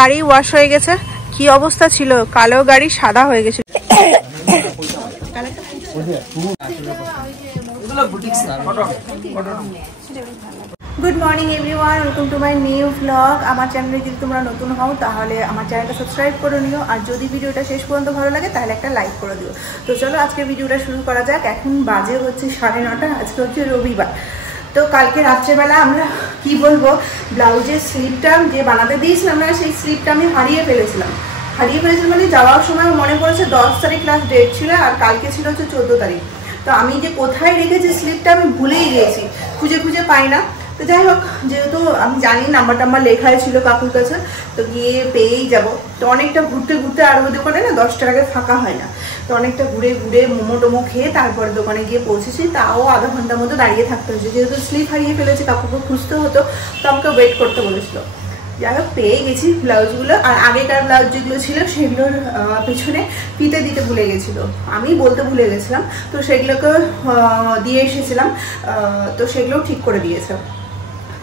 গাড়ি ওয়াশ হয়ে গেছে, কি অবস্থা ছিল, কালো গাড়ি সাদা হয়ে গেছে। Good morning everyone, welcome to my new blog. আমার চ্যানেলে যদি তোমরা নতুন হও তাহলে আমার চ্যানেলটা সাবস্ক্রাইব করে নিও, আর যদি ভিডিওটা শেষ পর্যন্ত ভালো লাগে তাহলে একটা লাইক করে দিও। তো চলো আজকে ভিডিওটা শুরু করা যাক। এখন বাজে হচ্ছে 9:30, আজকে হচ্ছে রবিবার। তো কালকে রাত্রেবেলা আমরা কি বলবো, ব্লাউজের স্লিপটা যে বানাতে দিয়েছিলাম না, সেই স্লিপটা আমি হারিয়ে ফেলেছিলাম মানে যাওয়ার সময় মনে পড়েছে 10 তারিখ লাস্ট ডেট ছিল, আর কালকে ছিল হচ্ছে 14 তারিখ। তো আমি যে কোথায় রেখেছি স্লিপটা আমি ভুলেই গিয়েছি, খুঁজে পাই না। তো যাই হোক, যেহেতু আমি জানি নাম্বার টাম্বার লেখাই ছিল কাকুর কাছে, তো গিয়ে পেয়েই যাব। তো অনেকটা ঘুরতে আর ওই দোকানে না 10 টাকা ফাঁকা হয় না, তো অনেকটা ঘুরে মোমো টোমো খেয়ে তারপরে দোকানে গিয়ে পৌঁছেছি। তাও আধা ঘন্টার মতো দাঁড়িয়ে থাকতে হয়েছে, যেহেতু স্লিপ হারিয়ে ফেলেছি, কাকুকে খুঁজতে হতো, তো আমাকে ওয়েট করতে বলেছিল। যাই হোক পেয়ে গেছি ব্লাউজগুলো। আর আগেকার ব্লাউজ যেগুলো ছিল সেগুলোর পেছনে ফিতে দিতে ভুলে গেছিলো, আমি বলতে ভুলে গেছিলাম, তো সেগুলোকে দিয়ে এসেছিলাম, তো সেগুলোও ঠিক করে দিয়েছে।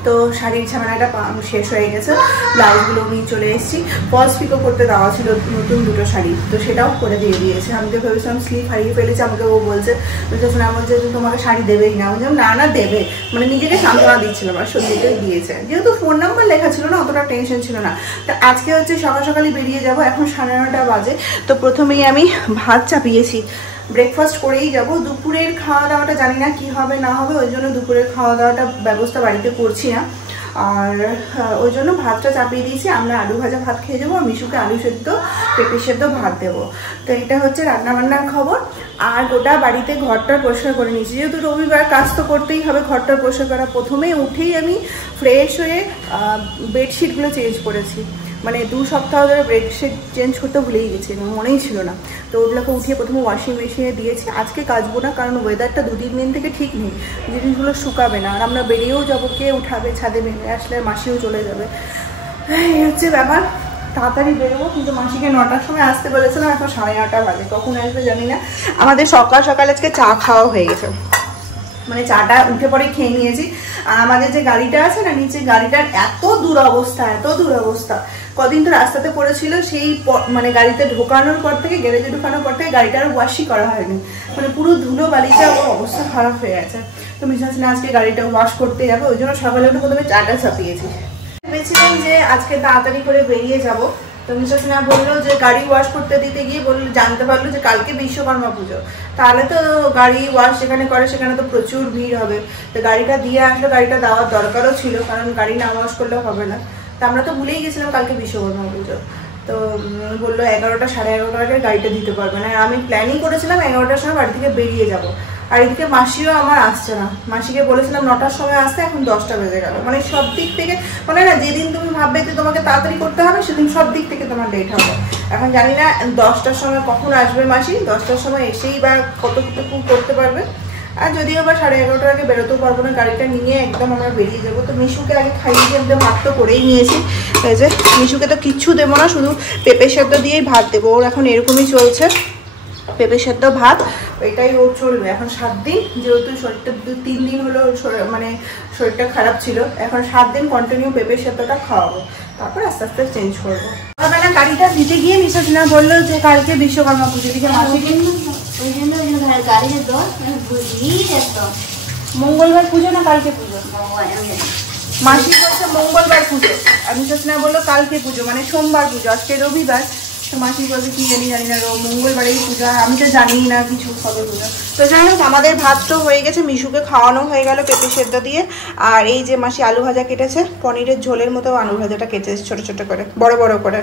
তো শাড়ির ঝামেলাটা শেষ হয়ে গেছে, ব্লাউজগুলো নিয়ে চলে এসেছি। ফলস পিকো করতে দেওয়া ছিল নতুন দুটো শাড়ি, তো সেটাও করে দিয়ে দিয়েছে। আমি তো ভেবেছিলাম স্লিপ হারিয়ে ফেলেছি, আমাকে ও বলছে তোমাকে শাড়ি দেবেই না, বলছিলাম না দেবে, মানে নিজেকে সান্ত্বনা দিচ্ছিলাম, আর সত্যিটাই দিয়েছে। যেহেতু ফোন নাম্বার লেখা ছিল না, অতটা টেনশন ছিল না। তো আজকে হচ্ছে সকালই বেরিয়ে যাব, এখন 9:30 বাজে। তো প্রথমেই আমি ভাত চাপিয়েছি, ব্রেকফাস্ট করেই যাব। দুপুরের খাওয়া দাওয়াটা জানি না কি হবে না হবে, ওই জন্য দুপুরের খাওয়া দাওয়াটা ব্যবস্থা বাড়িতে করছি না, আর ওই জন্য ভাতটা চাপিয়ে দিয়েছি। আমরা আলু ভাজা ভাত খেয়ে যাবো, আর মিশুকে আলু সেদ্ধ পেঁপে সেদ্ধ ভাত দেবো। তো এটা হচ্ছে রান্নাবান্নার খবর। আর গোটা বাড়িতে ঘরটার পরিষ্কার করে নিয়েছি, যেহেতু রবিবার কাজ তো করতেই হবে ঘরটার পরিষ্কার করা। প্রথমে উঠেই আমি ফ্রেশ হয়ে বেডশিটগুলো চেঞ্জ করেছি, মানে 2 সপ্তাহ ধরে বেডশিট চেঞ্জ করতে ভুলেই গেছি, মনেই ছিল না। তো ওগুলোকে উঠিয়ে প্রথমে ওয়াশিং মেশিনে দিয়েছি। আজকে কাচবো না, কারণ ওয়েদারটা 2-3 দিন থেকে ঠিক নেই, জিনিসগুলো শুকাবে না। আর আমরা বেরিয়েও যাবো, কে উঠাবে, ছাদে বেরিয়ে আসলে মাসিও চলে যাবে, এই হচ্ছে ব্যাপার। তাড়াতাড়ি বেরোবো, কিন্তু মাসিকে 9টার সময় আসতে বলেছিলাম, এখন 9:30 বাজে, কখন আসবে জানি না। আমাদের সকাল আজকে চা খাওয়া হয়ে গেছে, মানে চাটা উঠে পরে খেয়ে নিয়েছি। আর আমাদের যে গাড়িটা আছে না, নিচে গাড়িটার এত দুরবস্থা। কদিন তো রাস্তাতে পড়েছিল, সেই মানে গাড়িতে ঢোকানোর পর থেকে, গ্যারেজে ঢোকানোর পর থেকে গাড়িটার ওয়াশই করা হয়নি, মানে পুরো ধুলো বালিতে অবস্থা খারাপ হয়ে গেছে। তো মিশাস না আজকে গাড়িটা ওয়াশ করতে যাবে, ওই জন্য সকালে উঠে প্রথমে চাটা চাপিয়েছি। ভেবেছিলাম যে আজকে তাড়াতাড়ি করে বেরিয়ে যাব। তো মিশাস না বললো যে গাড়ি ওয়াশ করতে দিতে গিয়ে জানতে পারলো যে কালকে বিশ্বকর্মা পুজো, তাহলে তো গাড়ি ওয়াশ যেখানে করে সেখানে তো প্রচুর ভিড় হবে। তো গাড়িটা দিয়ে আসলো, গাড়িটা দেওয়ার দরকারও ছিল, কারণ গাড়ি না ওয়াশ করলেও হবে না। তো আমরা তো ভুলেই গেছিলাম কালকে বিশ্বকর্মা পুজো। তো বললো 11টা 11:30 আগে গাড়িটা দিতে পারবে না। আমি প্ল্যানিং করেছিলাম 11টার সময় বাড়ি থেকে বেরিয়ে যাব। আর এদিকে মাসিও আমার আসছে না, মাসিকে বলেছিলাম 9টার সময় আসতে, এখন 10টা বেজে গেল। মানে সব দিক থেকে, মানে না, যেদিন তুমি ভাববে যে তোমাকে তাড়াতাড়ি করতে হবে, সেদিন সব দিক থেকে তোমার লেট হবে। এখন জানি না 10টার সময় কখন আসবে মাসি, 10টার সময় এসেই বা কতটুকু করতে পারবে। আর যদিও বা 11:30 আগে বেরোতেও পারবো না, গাড়িটা নিয়ে একদম আমরা বেরিয়ে যাবো। তো মিশুকে আগে খাইয়ে দিয়ে একদম ভাত তো করেই নিয়েছি, এই যে মিশুকে তো কিচ্ছু দেবো না, শুধু পেঁপে সেদ্ধ দিয়েই ভাত দেবো। ওর এখন এরকমই চলছে, পেঁপে সেদ্ধ ভাত, এটাই ওর চলবে এখন 7 দিন। যেহেতু শরীরটা 2-3 দিন হলো মানে শরীরটা খারাপ ছিল, এখন 7 দিন কন্টিনিউ পেঁপে সেদ্ধটা খাওয়াবো, তারপর আস্তে আস্তে চেঞ্জ করবো। সকালবেলা গাড়িটা দিতে গিয়ে মিশাস না বললো যে কালকে বিশ্বকর্মা পুজো, দিকে মাসিকে মঙ্গলবার পুজো না কালকে পুজো, মাসি বলছে মঙ্গলবার পুজো, আর মিশাস না বললো কালকে পুজো, মানে সোমবার পুজো, আজকে রবিবার। তো মাসি বলছে কি জানি না, মঙ্গলবারেই পূজা, আমি তো জানি না কিছু কবে পূজা। তো যাই হোক, আমাদের ভাত তো হয়ে গেছে, মিশুকে খাওয়ানো হয়ে গেল পেঁপে সেদ্ধ দিয়ে। আর এই যে মাসি আলু ভাজা কেটেছে, পনিরের ঝোলের মতো আলু ভাজাটা কেটেছে ছোট ছোট করে, বড় করে,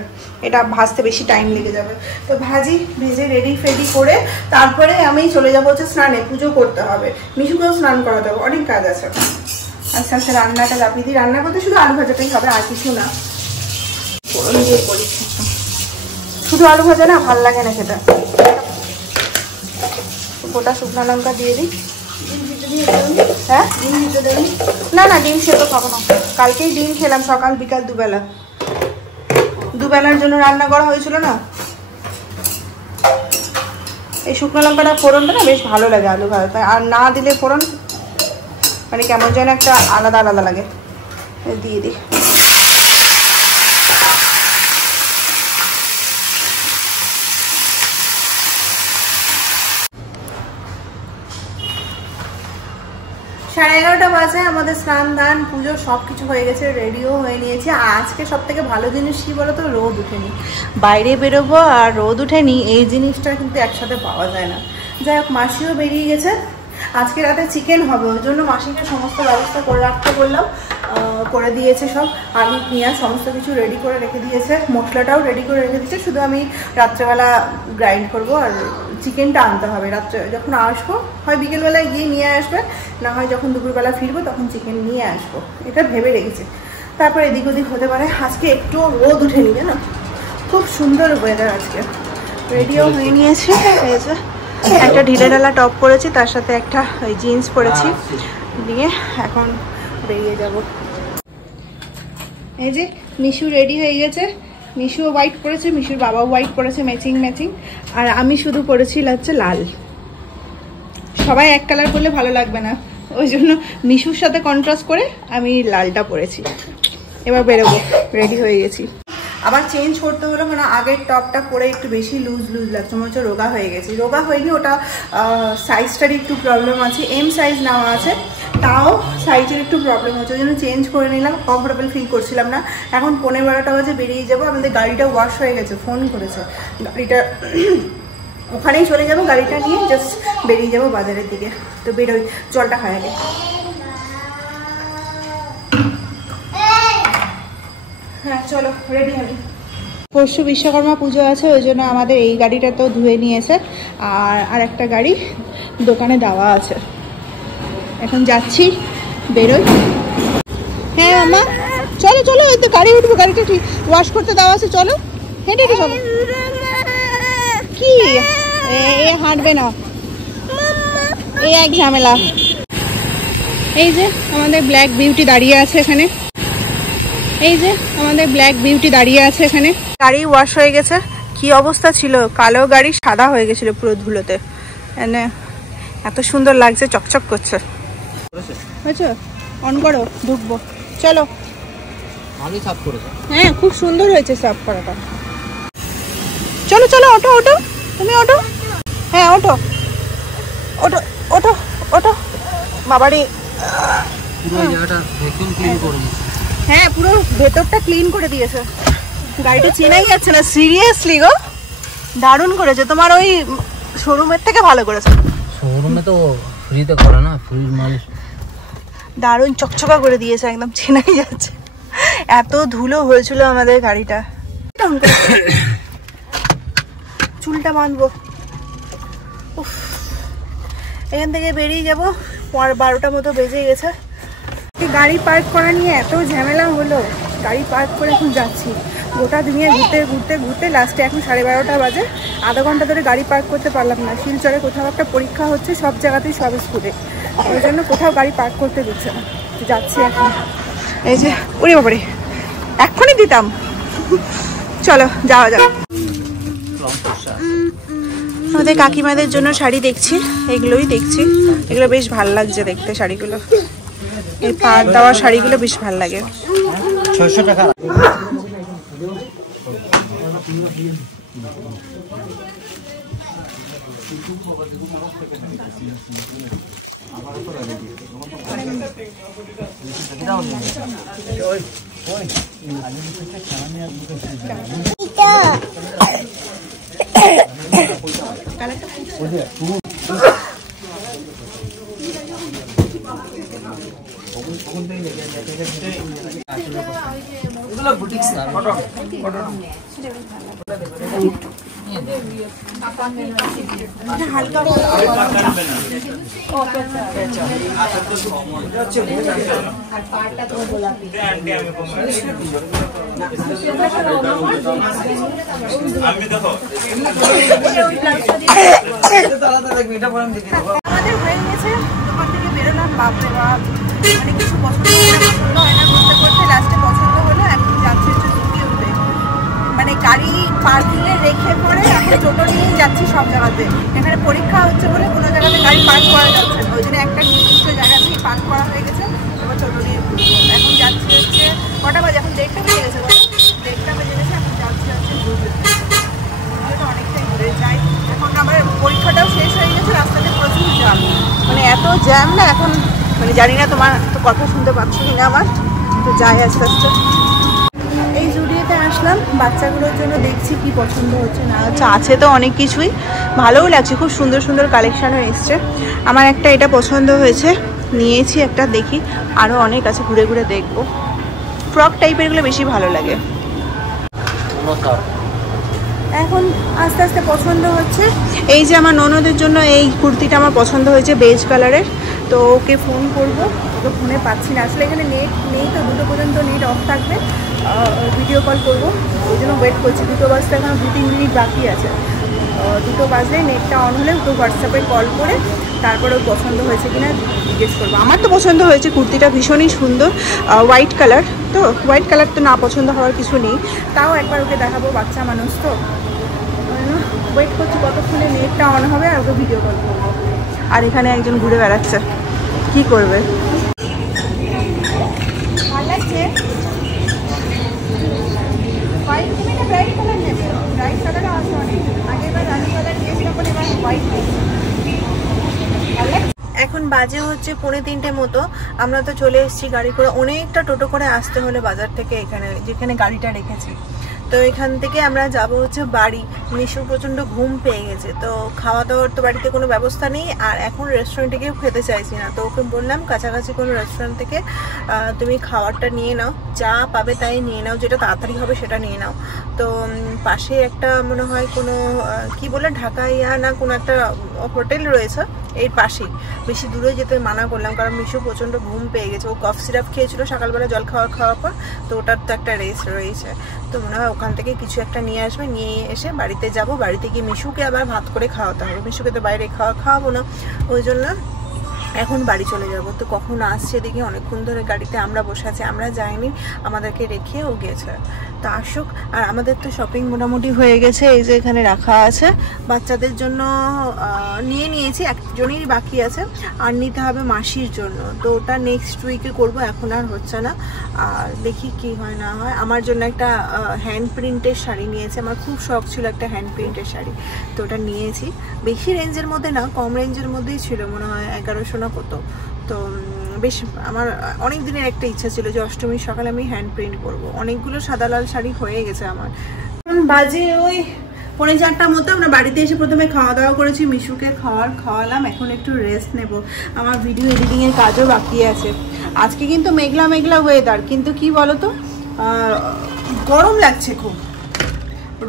এটা ভাজতে বেশি টাইম লেগে যাবে। তো ভেজে রেডি করে তারপরে আমি চলে যাবো হচ্ছে স্নানে, পুজো করতে হবে, মিশুকেও স্নান করাতে হবে, অনেক কাজ আছে। আচ্ছা রান্নাটা চাপিয়ে দিই, রান্না করতে শুধু আলু ভাজাটাই হবে, আর কিছু না। শুধু আলু ভাজা না ভাল লাগে না খেতে, গোটা শুকনো লঙ্কা দিয়ে দিই। হ্যাঁ না ডিম সেদ্ধ খাবো না, কালকেই ডিম খেলাম সকাল বিকাল দুবেলার জন্য রান্না করা হয়েছিল না। এই শুকনো লঙ্কাটা ফোড়নটা না বেশ ভালো লাগে আলু ভাজা, আর না দিলে ফোড়ন মানে কেমন যেন একটা আলাদা লাগে। দিয়ে দিই। 11:30 বাজে। আমাদের স্নান দান পুজো সব কিছু হয়ে গেছে, রেডিও হয়ে নিয়েছি। আজকে সব থেকে ভালো জিনিস কী বলো তো, রোদ উঠেনি। বাইরে বেরোবো আর রোদ উঠেনি, এই জিনিসটা কিন্তু একসাথে পাওয়া যায় না। যাই হোক, মাসিও বেরিয়ে গেছে। আজকে রাতে চিকেন হবে, ওই জন্য মাসিকে সমস্ত ব্যবস্থা করে রাখতে বললাম, করে দিয়েছে। সব আলু পেঁয়াজ সমস্ত কিছু রেডি করে রেখে দিয়েছে, মশলাটাও রেডি করে রেখে দিয়েছে। শুধু আমি রাত্রেবেলা গ্রাইন্ড করব আর চিকেনটা আনতে হবে। রাত্রে যখন আসবো, হয় বিকেলবেলায় গিয়ে নিয়ে আসবে, না হয় যখন দুপুরবেলা ফিরবো তখন চিকেন নিয়ে আসবো, এটা ভেবে রেখেছি। তারপর এদিক ওদিক হতে পারে। আজকে একটু রোদ উঠে নিবে না, খুব সুন্দর ওয়েদার আজকে। রেডিও হয়ে নিয়েছি, হয়েছে। একটা ঢিলেঢালা টপ পরেছি, তার সাথে একটা ওই জিন্স পরেছি, দিয়ে এখন বেরিয়ে যাব। এই যে মিশু রেডি হয়ে গেছে, মিশুও হোয়াইট পরেছে, মিশুর বাবাও হোয়াইট পরেছে, ম্যাচিং ম্যাচিং। আর আমি শুধু পরেছি হচ্ছে লাল। সবাই এক কালার করলে ভালো লাগবে না, ওই জন্য মিশুর সাথে কন্ট্রাস্ট করে আমি লালটা পরেছি। এবার বেরোবো, রেডি হয়ে গেছি। আবার চেঞ্জ করতে হলো, মানে আগের টপটা পরে একটু বেশি লুজ লুজ লাগছে, মনে হচ্ছে রোগা হয়ে গেছি। রোগা হয়নি, ওটা সাইজটারই একটু প্রবলেম আছে। এম সাইজ নেওয়া আছে, তাও সাইজের একটু প্রবলেম হচ্ছে, ওই জন্য চেঞ্জ করে নিলাম। কমফোর্টেবল ফিল করছিলাম না। এখন 11:15 বাজে, বেরিয়ে যাবো। আমাদের গাড়িটা ওয়াশ হয়ে গেছে, ফোন করেছে। গাড়িটা ওখানেই চলে যাবো, গাড়িটা নিয়ে জাস্ট বেরিয়ে যাবো বাজারের দিকে। তো বেরোই, জলটা খায় আগে। হ্যাঁ চলো, রেডি আমি। পরশু বিশ্বকর্মা পুজো আছে, ওই জন্য আমাদের এই গাড়িটা তো ধুয়ে নিয়েছে, আর একটা গাড়ি দোকানে দেওয়া আছে। এখন যাচ্ছি, বেরোই। হ্যাঁ মামা চলো চলো, এই তো গাড়ি উঠবো, গাড়িটা ঠিক ওয়াশ করতে দেওয়া আছে। চলো হেঁটে হেঁটে চলো। কি এ হাঁটবে না, এই এক ঝামেলা। এই যে আমাদের ব্ল্যাক বিউটি দাঁড়িয়ে আছে এখানে, এই যে আমাদের ব্ল্যাক বিউটি দাঁড়িয়ে আছে এখানে। গাড়ি ওয়াশ হয়ে গেছে, কি অবস্থা ছিল, কালো গাড়ি সাদা হয়ে গেছিল পুরো ধুলোতে। মানে এত সুন্দর লাগছে, চকচক করছে। বুঝছো, অন করো, ঢুকবো। চলো। হ্যাঁ খুব সুন্দর হয়েছে সাফ করাটা। চলো চলো, ওঠো ওঠো, তুমি ওঠো। হ্যাঁ ওঠো ওঠো ওঠো ওঠো। বাবারে, হ্যাঁ পুরো ভেতরটা ক্লিন করে দিয়েছে। গাড়িটা চেনাই যাচ্ছে না, সিরিয়াসলি গো, দারুণ করেছে। তোমার ওই শোরুমের থেকে ভালো করেছে। শোরুমে তো ফ্রিতে করে না, ফ্রি মাল। দারুণ চকচকা করে দিয়েছে, একদম চেনাই যাচ্ছে। এত ধুলো হয়েছিল আমাদের গাড়িটা। চুলটা বাঁধবো। এখান থেকে বেরিয়ে যাবো, 12টা মতো বেজে গেছে। গাড়ি পার্ক করা নিয়ে এত ঝামেলা হলো, গাড়ি পার্ক করে এখন যাচ্ছি। গোটা দুনিয়া ঘুরতে ঘুরতে ঘুরতে লাস্টে এখন 12:30 বাজে। আধা ঘন্টা ধরে গাড়ি পার্ক করতে পারলাম না। শিলচরে কোথাও একটা পরীক্ষা হচ্ছে, সব জায়গাতেই সব স্কুলে, ওই জন্য কোথাও গাড়ি পার্ক করতে দিচ্ছে না। যাচ্ছি এখন। এই যে ওরে বাবারে, এক্ষুনি দিতাম। চলো যাওয়া যাক। আমাদের কাকিমাদের জন্য শাড়ি দেখছি, এগুলোই দেখছি। এগুলো বেশ ভালো লাগছে দেখতে, শাড়িগুলো। এই পাড় দেওয়া শাড়িগুলো বেশ ভালো লাগে। 600 টাকা। হালকা আমাদের হয়ে গেছে। দোকান থেকে বেরোলাম, বাপরে বাপ, মানে কিছু পছন্দ হয় না করতে করতে লাস্টে পছন্দ হলো। এখন যাচ্ছি হচ্ছে জুডিওতে, মানে গাড়ি পার্কিংয়ে রেখে পরে এখন টোটো নিয়েই যাচ্ছি সব জায়গাতে। এখানে পরীক্ষা হচ্ছে বলে কোনো জায়গাতে গাড়ি পার্ক করা যাচ্ছে না, ওই জন্য একটা নির্দিষ্ট জায়গাতেই পার্ক করা হয়ে গেছে। এবার টোটো নিয়ে এখন যাচ্ছি হচ্ছে, কটা বাজে এখন? 1:30 বেজে গেছে, 1:30 বেজে গেছে। এখন যাচ্ছি হচ্ছে জুডিওতে। অনেকটাই ঘুরে যাই। এখন আমার পরীক্ষাটাও শেষ হয়ে গেছে, রাস্তাতে প্রচুর জ্যাম, মানে এত জ্যাম না এখন, মানে আমি জানি না তোমার তো কথা শুনতে পাচ্ছ কিনা আমার, তো যাই আস্তে আস্তে। এই জুডিওতে আসলাম, বাচ্চাগুলোর জন্য দেখছি কি পছন্দ হচ্ছে না হচ্ছে। আছে তো অনেক কিছুই, ভালোও লাগছে, খুব সুন্দর সুন্দর কালেকশানও এসছে। আমার একটা এটা পছন্দ হয়েছে, নিয়েছি একটা, দেখি আরও অনেক আছে, ঘুরে ঘুরে দেখবো। ফ্রক টাইপেরগুলো বেশি ভালো লাগে। এখন আস্তে আস্তে পছন্দ হচ্ছে। এই যে আমার ননদের জন্য এই কুর্তিটা আমার পছন্দ হয়েছে বেজ কালারের, তো ওকে ফোন করবো, ওকে ফোনে পাচ্ছি না আসলে, এখানে নেট নেই তো, 2টো পর্যন্ত নেট অফ থাকবে, ভিডিও কল করবো, ওই জন্য ওয়েট করছি। 2টো বাজতে এখন 2-3 মিনিট বাকি আছে, 2টো বাজলে নেটটা অন হলে ওকে হোয়াটসঅ্যাপে কল করে তারপরে ও পছন্দ হয়েছে কিনা জিজ্ঞেস করবো। আমার তো পছন্দ হয়েছে, কুর্তিটা ভীষণই সুন্দর, হোয়াইট কালার, তো হোয়াইট কালার তো না পছন্দ হওয়ার কিছু নেই, তাও একবার ওকে দেখাবো, বাচ্চা মানুষ তো। ওয়েট করছি কতক্ষণে নেটটা অন হবে আর ওকে ভিডিও কল করবো। আর এখানে একজন ঘুরে বেড়াচ্ছে, কি করবে। ভালো লাগছে, হোয়াইট তুমি না ব্রাইট কালার নেবে? ব্রাইট কালারও আছে অনেক, আগেরবার রানি কালার নিয়েছিলাম বলে এবার হোয়াইট নেবে। এখন বাজে হচ্ছে 2:45 মতো, আমরা তো চলে এসেছি গাড়ি করে, অনেকটা টোটো করে আসতে হলে বাজার থেকে এখানে যেখানে গাড়িটা রেখেছি। তো এখান থেকে আমরা যাব হচ্ছে বাড়ি। মিশু প্রচণ্ড ঘুম পেয়ে গেছে, তো খাওয়া দাওয়ার তো বাড়িতে কোনো ব্যবস্থা নেই, আর এখন রেস্টুরেন্টে গিয়েও খেতে চাইছি না, তো ওকে বললাম কাছাকাছি কোনো রেস্টুরেন্ট থেকে তুমি খাবারটা নিয়ে নাও, যা পাবে তাই নিয়ে নাও, যেটা তাড়াতাড়ি হবে সেটা নিয়ে নাও। তো পাশে একটা মনে হয় কোনো কি বলে ঢাকাইয়া না কোনো একটা হোটেল রয়েছে এর পাশেই, বেশি দূরে যেতে মানা করলাম, কারণ মিশু প্রচণ্ড ঘুম পেয়ে গেছে, ও কফ সিরাপ খেয়েছিল সকালবেলা জল খাওয়ার পর, তো ওটার তো একটা রেস্ট রয়েছে, তো মনে হয় ওখান থেকে কিছু একটা নিয়ে আসবে, নিয়ে এসে বাড়িতে যাব, বাড়িতে গিয়ে মিশুকে আবার ভাত করে খাওয়াতে হবে, মিশুকে তো বাইরে খাওয়াবো না, ওই জন্য এখন বাড়ি চলে যাব। তো কখন আসছে দেখি, অনেকক্ষণ ধরে গাড়িতে আমরা বসে আছি, আমরা যাইনি, আমাদেরকে রেখে ও গেছে, তো আসুক। আর আমাদের তো শপিং মোটামুটি হয়ে গেছে, এই যে এখানে রাখা আছে, বাচ্চাদের জন্য নিয়ে নিয়েছি, একজনেরই বাকি আছে, আর নিতে হবে মাসির জন্য, তো ওটা নেক্সট উইকে করবো, এখন আর হচ্ছে না, আর দেখি কি হয় না হয়। আমার জন্য একটা হ্যান্ড প্রিন্টের শাড়ি নিয়েছি, আমার খুব শখ ছিল একটা হ্যান্ড প্রিন্টের শাড়ি, তো ওটা নিয়েছি, বেশি রেঞ্জের মধ্যে না, কম রেঞ্জের মধ্যেই ছিল, মনে হয় 1100 না কত, তো বেশ আমার অনেক দিনের একটা ইচ্ছা ছিল যে অষ্টমীর সকালে আমি হ্যান্ড প্রিন্ট করবো। অনেকগুলো সাদা লাল শাড়ি হয়ে গেছে আমার। বাজে ওই 3:45 মতো, আমরা বাড়িতে এসে প্রথমে খাওয়া দাওয়া করেছি, মিশুকে খাওয়ালাম, এখন একটু রেস্ট নেব, আমার ভিডিও এডিটিংয়ের কাজও বাকি আছে। আজকে কিন্তু মেঘলা মেঘলা ওয়েদার, কিন্তু কি বলতো গরম লাগছে খুব,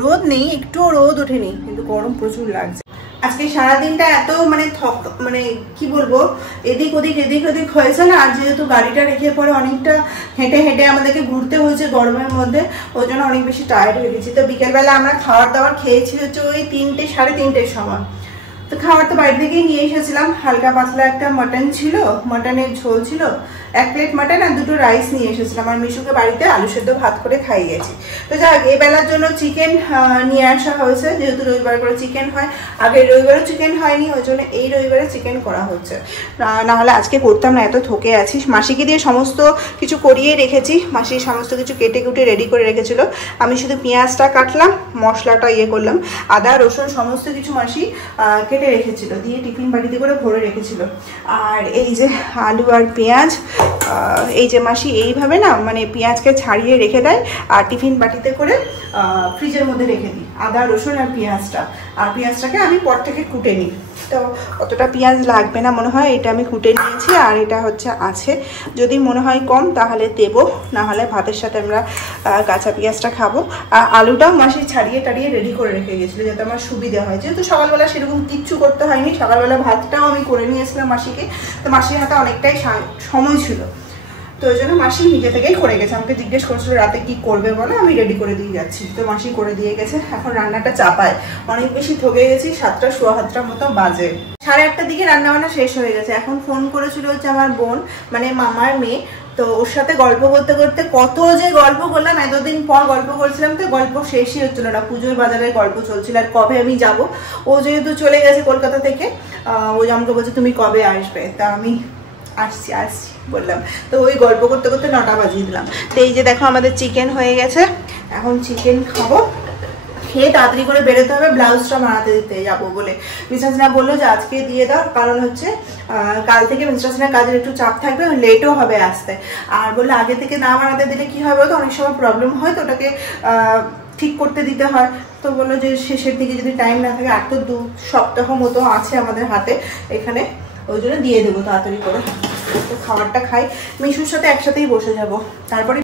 রোদ নেই, একটুও রোদ ওঠেনি, কিন্তু গরম প্রচুর লাগছে। আজকে সারাদিনটা এত মানে কি বলবো, এদিক ওদিক হয়েছে না, আর যেহেতু গাড়িটা রেখে পরে অনেকটা হেঁটে আমাদেরকে ঘুরতে হয়েছে গরমের মধ্যে, ওই জন্য অনেক বেশি টায়ার্ড হয়ে গেছি। তো বিকেলবেলা আমরা খাবার দাবার খেয়েছি হচ্ছে ওই 3টে 3:30 সময়, তো খাবার তো বাড়ি থেকেই নিয়ে এসেছিলাম, হালকা পাতলা একটা মাটন ছিল, মাটনের ঝোল ছিল, 1 প্লেট মাটন আর 2টো রাইস নিয়ে এসেছিলাম, আর মিশুকে বাড়িতে আলু সেদ্ধ ভাত করে খাইয়েছি। তো যাক, এই বেলার জন্য চিকেন নিয়ে আসা হয়েছে, যেহেতু রবিবার করে চিকেন হয়, আগের রবিবারও চিকেন হয়নি, ওই জন্য এই রবিবারে চিকেন করা হচ্ছে, না হলে আজকে করতাম না, এত থকে আছি। মাসিকে দিয়ে সমস্ত কিছু করিয়ে রেখেছি, মাসি সমস্ত কিছু কেটে কুটে রেডি করে রেখেছিল, আমি শুধু পেঁয়াজটা কাটলাম, মশলাটা করলাম, আদা রসুন সমস্ত কিছু মাসি কেটে রেখেছিল, দিয়ে টিফিন বাড়িতে করে ভরে রেখেছিল। আর এই যে আলু আর পেঁয়াজ, এই যে মাসি এইভাবে না মানে পেঁয়াজকে ছাড়িয়ে রেখে দেয়, আর টিফিন বাটিতে করে ফ্রিজের মধ্যে রেখে দিই আদা রসুন আর পেঁয়াজটা, আর পেঁয়াজটাকে আমি পর থেকে কুটে নিই, তো অতটা পেঁয়াজ লাগবে না মনে হয়, এটা আমি কুটে নিয়েছি, আর এটা হচ্ছে আছে, যদি মনে হয় কম তাহলে দেবো, না হলে ভাতের সাথে আমরা কাঁচা পেঁয়াজটা খাবো। আর আলুটাও মাসি ছাড়িয়ে টাড়িয়ে রেডি করে রেখে গেছিলো যাতে আমার সুবিধা হয়, যেহেতু সকালবেলা সেরকম কিচ্ছু করতে হয়নি, সকালবেলা ভাতটাও আমি করে নিয়েছিলাম মাসিকে, তো মাসির হাতে অনেকটাই সময় ছিল, তো ওই জন্য মাসি নিজে থেকেই করে গেছে, আমাকে জিজ্ঞেস করছিল রাতে কি করবে বলে, আমি রেডি করে দিয়ে যাচ্ছি, তো মাসি করে দিয়ে গেছে। এখন রান্নাটা চাপায়, অনেক বেশি থকে গেছি, 7টা 7:15 মতো বাজে, 8:30 দিকে রান্নাবান্না শেষ হয়ে গেছে। এখন ফোন করেছিল হচ্ছে আমার বোন, মানে মামার মেয়ে, তো ওর সাথে গল্প করতে করতে কত যে গল্প করলাম, এতদিন পর গল্প করছিলাম, তো গল্প শেষই হচ্ছিল না, পুজোর বাজারের গল্প চলছিল, আর কবে আমি যাব, ও যেহেতু চলে গেছে কলকাতা থেকে, ও আমাকে বলছে তুমি কবে আসবে, তা আমি আসছি বললাম, তো ওই গল্প করতে করতে 9টা বাজিয়ে দিলাম। তো এই যে দেখো আমাদের চিকেন হয়ে গেছে, এখন চিকেন খাবো, খেয়ে তাড়াতাড়ি করে বেরোতে হবে, ব্লাউজটা বানাতে দিতে যাবো বলে। মিস্টার সিনহা বললো যে আজকে দিয়ে দাও, কারণ হচ্ছে কাল থেকে মিস্টার সিনহার কাজের একটু চাপ থাকবে, লেটও হবে আসতে। আর বললে আগে থেকে না বানাতে দিলে কি হবে, তো অনেক সময় প্রবলেম হয়, তো ওটাকে ঠিক করতে দিতে হয়। তো বললো যে শেষের দিকে যদি টাইম না থাকে, আর তো 2 সপ্তাহ মতো আছে আমাদের হাতে এখানে, ওই জন্য দিয়ে দেবো তাড়াতাড়ি করে। তো খাবারটা খাই, মিশুর সাথে একসাথেই বসে যাব, তারপরে